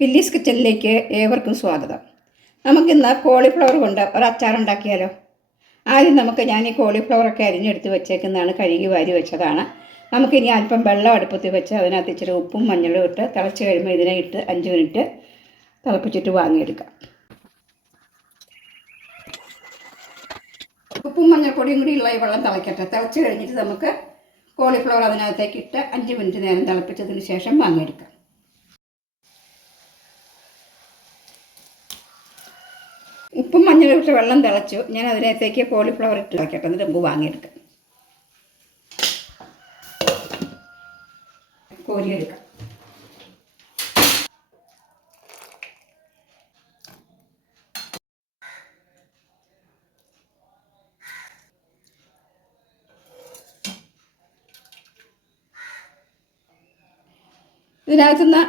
ഫില്ലീസ് കിച്ചണിലേക്ക് ഏവർക്കും സ്വാഗതം. നമുക്കിന്ന് കോളിഫ്ലവർ കൊണ്ട് ഒരു അച്ചാർ ഉണ്ടാക്കിയാലോ? ആദ്യം നമുക്ക് ഞാൻ ഈ കോളിഫ്ലവറൊക്കെ അരിഞ്ഞെടുത്ത് വെച്ചേക്കുന്നതാണ് കഴുകി വാരി വെച്ചതാണ്. നമുക്കിനി അല്പം വെള്ളം അടുപ്പത്ത് വെച്ച് അതിനകത്ത് ഇച്ചിരി ഉപ്പും മഞ്ഞളും ഇട്ട് തിളച്ച് കഴിയുമ്പോൾ ഇതിനെ ഇട്ട് അഞ്ച് മിനിറ്റ് തിളപ്പിച്ചിട്ട് വാങ്ങിയെടുക്കാം. ഉപ്പും മഞ്ഞൾപ്പൊടിയും കൂടി ഉള്ള ഈ വെള്ളം തിളയ്ക്കട്ടെ തിളച്ച് കഴിഞ്ഞിട്ട് നമുക്ക് കോളിഫ്ലവർ അതിനകത്തേക്ക് ഇട്ട് അഞ്ച് മിനിറ്റ് നേരം തിളപ്പിച്ചതിന് ശേഷം വാങ്ങിയെടുക്കാം. മഞ്ഞളും ഇട്ട് വെള്ളം തിളച്ചു. ഞാൻ അതിനകത്തേക്ക് കോളിഫ്ലവർ ഇട്ട് വയ്ക്കട്ടെ എന്നിട്ട് നമുക്ക് വാങ്ങിയെടുക്കാം. കോരിയെടുക്കാം. ഇതിനകത്തുനിന്ന്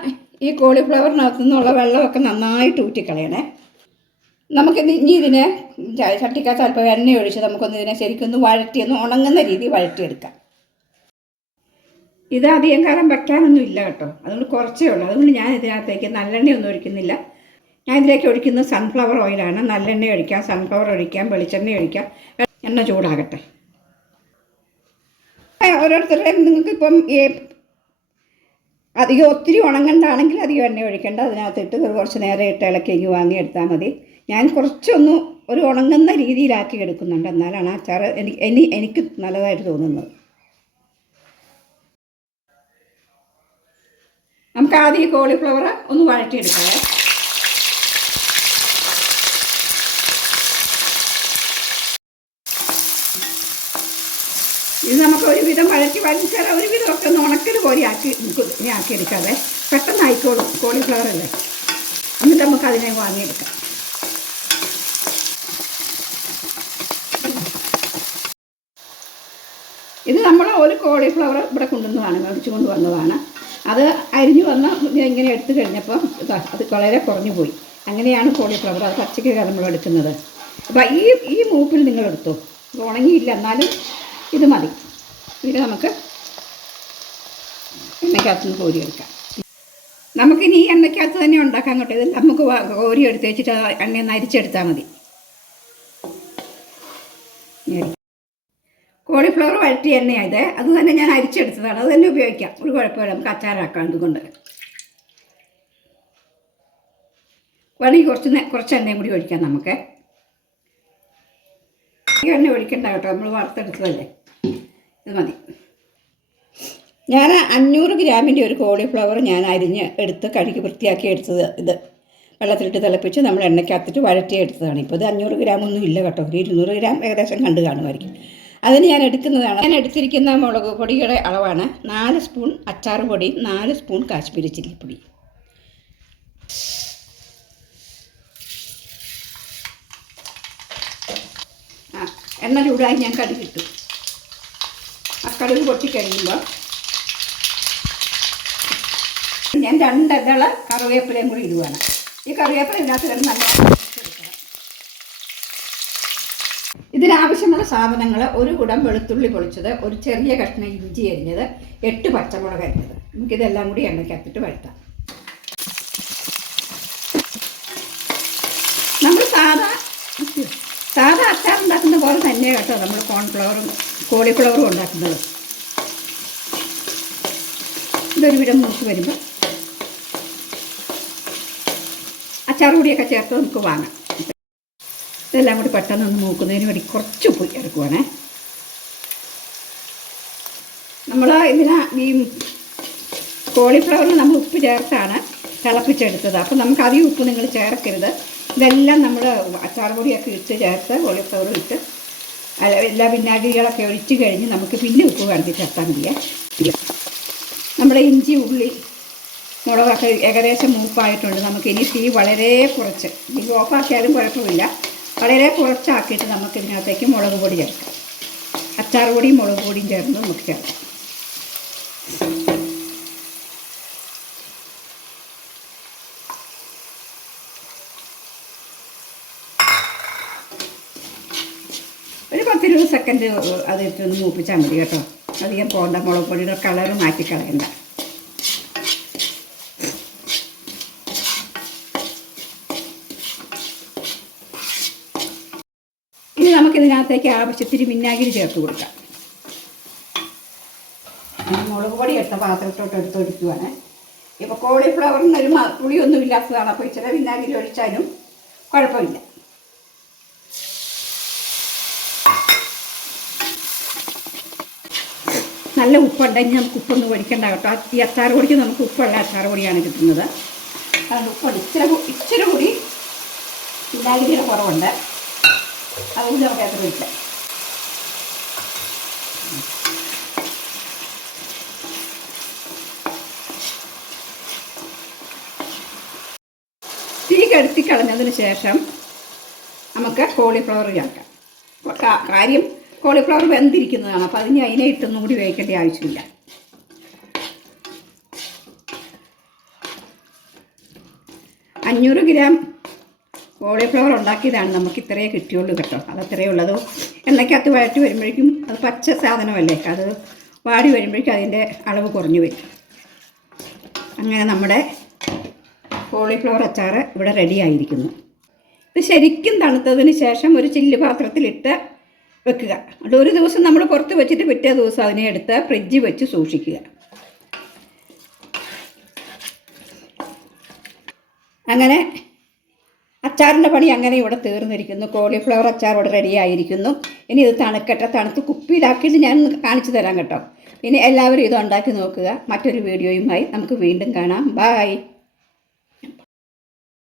ഈ കോളിഫ്ലവറിനകത്തു നിന്നുള്ള വെള്ളമൊക്കെ നന്നായിട്ട് ഊറ്റിക്കളയണേ. നമുക്ക് ഇനി ഇതിനെ ചട്ടിക്കകത്ത് അല്പം എണ്ണ ഒഴിച്ച് നമുക്കൊന്ന് ഇതിനെ ശരിക്കൊന്ന് വഴറ്റി ഒന്ന് ഉണങ്ങുന്ന രീതി വഴറ്റിയെടുക്കാം. ഇത് അധികം കാലം വെക്കാനൊന്നും ഇല്ല കേട്ടോ. അതുകൊണ്ട് കുറച്ചേ ഉള്ളൂ. അതുകൊണ്ട് ഞാൻ ഇതിനകത്തേക്ക് നല്ലെണ്ണയൊന്നും ഒഴിക്കുന്നില്ല. ഞാൻ ഇതിലേക്ക് ഒഴിക്കുന്നത് സൺഫ്ലവർ ഓയിലാണ് നല്ലെണ്ണ ഒഴിക്കാം സൺഫ്ലവർ ഒഴിക്കാം വെളിച്ചെണ്ണ ഒഴിക്കാം. എണ്ണ ചൂടാകട്ടെ. ഓരോരുത്തരുടെയും നിങ്ങൾക്കിപ്പം ഈ അധികം ഒത്തിരി ഉണങ്ങണ്ടാണെങ്കിൽ അധികം എണ്ണ ഒഴിക്കേണ്ട. അതിനകത്തിട്ട് കുറച്ച് നേരം ഇട്ട് ഇളക്കി വാങ്ങി എടുത്താൽ മതി. ഞാൻ കുറച്ചൊന്ന് ഒരു ഉണങ്ങുന്ന രീതിയിലാക്കി എടുക്കുന്നുണ്ട്. എന്നാലാണ് ആ അച്ചാർ എനിക്ക് എനി എനിക്ക് നല്ലതായിട്ട് തോന്നുന്നത്. നമുക്ക് ആദ്യം കോളിഫ്ലവർ ഒന്ന് വഴറ്റിയെടുക്കാം. ഇത് നമുക്ക് ഒരുവിധം വഴറ്റി വരച്ചാൽ ഒരുവിധം ഒക്കെ ഒന്ന് ഉണക്കൽ പോലെ ആക്കി ആക്കിയെടുക്കാതെ പെട്ടെന്ന് ആയിക്കോളും കോളിഫ്ലവർ അല്ലേ? എന്നിട്ട് നമുക്ക് അതിനെ വാങ്ങിയെടുക്കാം. ഇത് നമ്മൾ ഒരു കോളിഫ്ലവർ ഇവിടെ കൊണ്ടുവന്നതാണ് മേടിച്ചു കൊണ്ടുവന്നതാണ് അത് അരിഞ്ഞു വന്ന് ഇങ്ങനെ എടുത്തു കഴിഞ്ഞപ്പോൾ അത് വളരെ കുറഞ്ഞു പോയി. അങ്ങനെയാണ് കോളിഫ്ലവർ അത് പച്ചക്കറി നമ്മൾ എടുക്കുന്നത്. അപ്പോൾ ഈ ഈ മൂപ്പിൽ നിങ്ങൾ എടുത്തു. ഉണങ്ങിയില്ല എന്നാലും ഇത് മതി. ഇത് നമുക്ക് എണ്ണയ്ക്കകത്ത് നിന്ന് കോരിയെടുക്കാം നമുക്കിനി ഈ എണ്ണയ്ക്കകത്ത് തന്നെ ഉണ്ടാക്കാൻ കേട്ടോ. ഇത് നമുക്ക് കോരി എടുത്ത് വെച്ചിട്ട് എണ്ണയൊന്ന് അരിച്ചെടുത്താൽ മതി ഇനി കോളിഫ്ലവർ വഴറ്റിയ എണ്ണയായത്. അത് തന്നെ ഞാൻ അരിച്ചെടുത്തതാണ്. അത് തന്നെ ഉപയോഗിക്കാം. ഒരു കുഴപ്പമില്ല. നമുക്ക് അച്ചാറാക്കാം അതുകൊണ്ട് വേണമെങ്കിൽ കുറച്ച് കുറച്ച് എണ്ണയും കൂടി ഒഴിക്കാം നമുക്ക്. ഈ എണ്ണ ഒഴിക്കണ്ട കേട്ടോ. നമ്മൾ വറുത്തെടുത്തതല്ലേ. ഇത് മതി. ഞാൻ അഞ്ഞൂറ് ഗ്രാമിന്റെ ഒരു കോളിഫ്ലവർ ഞാൻ അരിഞ്ഞ് എടുത്ത് കഴുകി വൃത്തിയാക്കി എടുത്തത് ഇത്. വെള്ളത്തിലിട്ട് തിളപ്പിച്ച് നമ്മൾ എണ്ണയ്ക്കകത്തിട്ട് വഴറ്റി എടുത്തതാണ് ഇപ്പോൾ ഇത് അഞ്ഞൂറ് ഗ്രാം ഒന്നും ഇല്ല കേട്ടോ. ഒരു ഇരുന്നൂറ് ഗ്രാം ഏകദേശം കണ്ട് കാണുമായിരിക്കും. അതിന് ഞാൻ എടുക്കുന്നതാണ് ഞാൻ എടുത്തിരിക്കുന്ന മുളക് പൊടിയുടെ അളവാണ്. നാല് സ്പൂൺ അച്ചാർ പൊടി നാല് സ്പൂൺ കാശ്മീരി ചില്ലിപ്പൊടി ആ എണ്ണ ചൂടായി ഞാൻ കടി കടുകിട്ടു ആ കടുക് പൊട്ടിക്കഴിയുമ്പോൾ ഞാൻ രണ്ട് ഇതള കറിവേപ്പിലയും കൂടി ഇടുവാണ്. ഈ കറിവേപ്പില ഇതിനകത്ത് നല്ല ഇതിനാവശ്യമുള്ള സാധനങ്ങൾ ഒരു കുടം വെളുത്തുള്ളി പൊളിച്ചത് ഒരു ചെറിയ കഷ്ണം ഇഞ്ചി അരിഞ്ഞത് എട്ട് പച്ചമുളക് അരിഞ്ഞത്. നമുക്കിതെല്ലാം കൂടി എണ്ണയ്ക്കത്തിട്ട് വഴത്താം നമ്മൾ സാധാ സാധാ അച്ചാർ ഉണ്ടാക്കുന്ന പോലെ തന്നെ കേട്ടോ നമ്മൾ കോൺഫ്ലവറും കോളിഫ്ലവറും ഉണ്ടാക്കുന്നത്. ഇതൊരു വിടം നോക്കി വരുമ്പോൾ അച്ചാർ കൂടിയൊക്കെ ചേർത്ത് നമുക്ക് വാങ്ങാം. ഇതെല്ലാം കൂടി പെട്ടെന്ന് ഒന്ന് വേണ്ടി കുറച്ച് ഉപ്പ് ചേർക്കുവാണേ നമ്മൾ ഇതിന് ഈ കോളിഫ്ലവറിൽ നമ്മൾ ഉപ്പ് ചേർത്താണ് തിളപ്പിച്ചെടുത്തത്. അപ്പോൾ നമുക്ക് അധികം ഉപ്പ് നിങ്ങൾ ചേർക്കരുത്. ഇതെല്ലാം നമ്മൾ അച്ചാർ പൊടിയൊക്കെ ഇട്ട് ചേർത്ത് കോളിഫ്ലവർ ഇട്ട് എല്ലാ വിനാഗിരികളൊക്കെ ഒഴിച്ച് കഴിഞ്ഞ് നമുക്ക് പിന്നെ ഉപ്പ് വേണ്ടി ചേർത്താൽ മതിയേ. നമ്മുടെ ഇഞ്ചി ഉള്ളി മുളകൊക്കെ ഏകദേശം മൂപ്പായിട്ടുണ്ട്. നമുക്ക് ഇനി തീ വളരെ കുറച്ച്. തീ ഓഫാക്കിയാലും കുഴപ്പമില്ല. വളരെ കുറച്ചാക്കിയിട്ട് നമുക്ക് ഇതിനകത്തേക്ക് മുളക് പൊടി ചേർക്കാം. അച്ചാർ പൊടിയും മുളക് പൊടിയും ചേർന്ന് നമുക്ക് ചേർക്കാം. ഒരു പത്തിരുപത് സെക്കൻഡ് അത് ഇട്ടൊന്ന് മൂപ്പിച്ചാൽ മതി കേട്ടോ. അധികം പോകേണ്ട മുളക് പൊടിയുടെ കളർ മാറ്റി കളയണ്ട നമുക്കിതിനകത്തേക്ക് ആവശ്യത്തിന് വിനാഗിരി ചേർത്ത് കൊടുക്കാം. മുളക് പൊടി എടുത്ത പാത്രത്തോട്ട് എടുത്തൊഴിക്കുവാണ് ഇപ്പോൾ കോളിഫ്ലവറിന് ഒരു പുളിയൊന്നും ഇല്ലാത്തതാണ്. അപ്പോൾ ഇച്ചിരി വിനാഗിരി ഒഴിച്ചാലും കുഴപ്പമില്ല. നല്ല ഉപ്പുണ്ടെങ്കിൽ നമുക്ക് ഉപ്പൊന്നും ഒഴിക്കണ്ട കേട്ടോ. ഈ അച്ചാർ പൊടിക്ക് നമുക്ക് ഉപ്പുള്ള അച്ചാർ പൊടിയാണ് കിട്ടുന്നത്. അതുകൊണ്ട് ഉപ്പുണ്ട് ഇച്ചിരി ഇച്ചിരി കൂടി വിനാഗിരിയുടെ കുറവുണ്ട്. അതുകൊണ്ട് നമുക്ക് അത്ര തീ കെടുത്തി കളഞ്ഞതിന് ശേഷം നമുക്ക് കോളിഫ്ലവർ ചേർക്കാം. കാര്യം കോളിഫ്ലവർ വെന്തിരിക്കുന്നതാണ്. അപ്പോൾ അതിന് അതിനെ ഇട്ടൊന്നും കൂടി വേവിക്കേണ്ട ആവശ്യമില്ല. അഞ്ഞൂറ് ഗ്രാം കോളിഫ്ലവർ ഉണ്ടാക്കിയതാണ് നമുക്ക് ഇത്രയേ കിട്ടിയുള്ളൂ കേട്ടോ. അത് അത്രയേ ഉള്ളൂ എണ്ണയ്ക്കകത്ത് വഴറ്റി വരുമ്പോഴേക്കും അത് പച്ച സാധനമല്ലേ? അത് വാടി വരുമ്പോഴേക്കും അതിന്റെ അളവ് കുറഞ്ഞു വരും. അങ്ങനെ നമ്മുടെ കോളിഫ്ലവർ അച്ചാർ ഇവിടെ റെഡി ആയിരിക്കുന്നു. ഇത് ശരിക്കും തണുത്തതിന് ശേഷം ഒരു ചില്ല് പാത്രത്തിലിട്ട് വെക്കുക. എന്നിട്ട് ഒരു ദിവസം നമ്മൾ പുറത്ത് വെച്ചിട്ട് പിറ്റേ ദിവസം അതിനെ എടുത്ത് ഫ്രിഡ്ജിൽ വെച്ച് സൂക്ഷിക്കുക. അങ്ങനെ അച്ചാറിന്റെ പണി അങ്ങനെ ഇവിടെ തീർന്നിരിക്കുന്നു. കോളിഫ്ലവർ അച്ചാർ ഇവിടെ റെഡി ആയിരിക്കുന്നു. ഇനി ഇത് തണുക്കട്ടെ. തണുത്ത് കുപ്പിയിലാക്കിയിട്ട് ഞാൻ കാണിച്ചു തരാം കേട്ടോ. ഇനി എല്ലാവരും ഇത് ഉണ്ടാക്കി നോക്കുക. മറ്റൊരു വീഡിയോയുമായി നമുക്ക് വീണ്ടും കാണാം. ബായ്